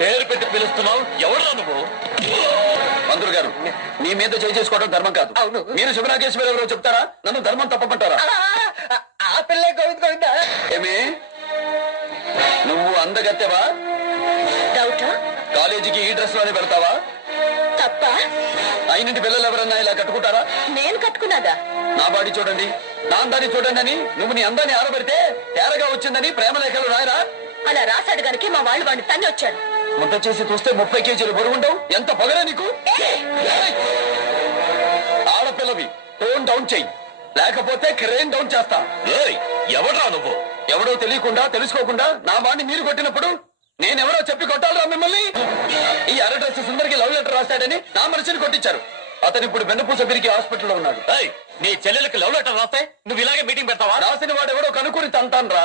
పేరు పెట్టి పిలుస్తున్నావు, ఎవరు నువ్వు? మంత్రులు గారు, మీ మీద చేయి చేసుకోవడం ధర్మం కాదు. అవును. మీరు శివనాగేశ్వర ఎవరో చెప్తారా? నన్ను ధర్మం తప్పమంటారా? ఆ పిల్లే గోవింద గోవింద. ఏమే, నువ్వు అందగత్తెవా? డౌటా? కాలేజీకి ఈ డ్రెస్ లోనే పెడతావా? తప్ప. అయినంటి పిల్లలు ఎవరన్నా ఇలా కట్టుకుంటారా? నేను కట్టుకున్నాదా? నా బాడీ చూడండి, నా అందాన్ని చూడండి అని నువ్వు నీ అందాన్ని ఆరబెడితే తేరగా వచ్చిందని ప్రేమ లేఖలు రాయరా? అలా రాశాడు గనికి మా వాళ్ళు వాడిని తన్ని వచ్చాడు. ముద్ద చేసి చూస్తే 30 కేజీలు బరువుండవు. ఎంత పొగరా నీకు? ఆడపిల్లవి, టోన్ డౌన్ చెయ్యి, లేకపోతే క్రేన్ డౌన్ చేస్తా. ఎవడ్రా నువ్వు? ఎవడో తెలియకుండా తెలుసుకోకుండా నా వాడిని మీరు కొట్టినప్పుడు నేనెవరో చెప్పి కొట్టాలరా మిమ్మల్ని? ఈ అరడ్రస్ సుందరికి లవ్ లెటర్ రాశాడని నా మనిషిని కొట్టించారు. అతను ఇప్పుడు వెన్నపూస బిరికి హాస్పిటల్లో ఉన్నాడు. నీ చెల్లెలకి లవ్ లెటర్ రాస్తే నువ్వు ఇలాగే మీటింగ్ పెడతావా? రాసిన వాడు ఎవడో కనుక్కొని తంటాను రా.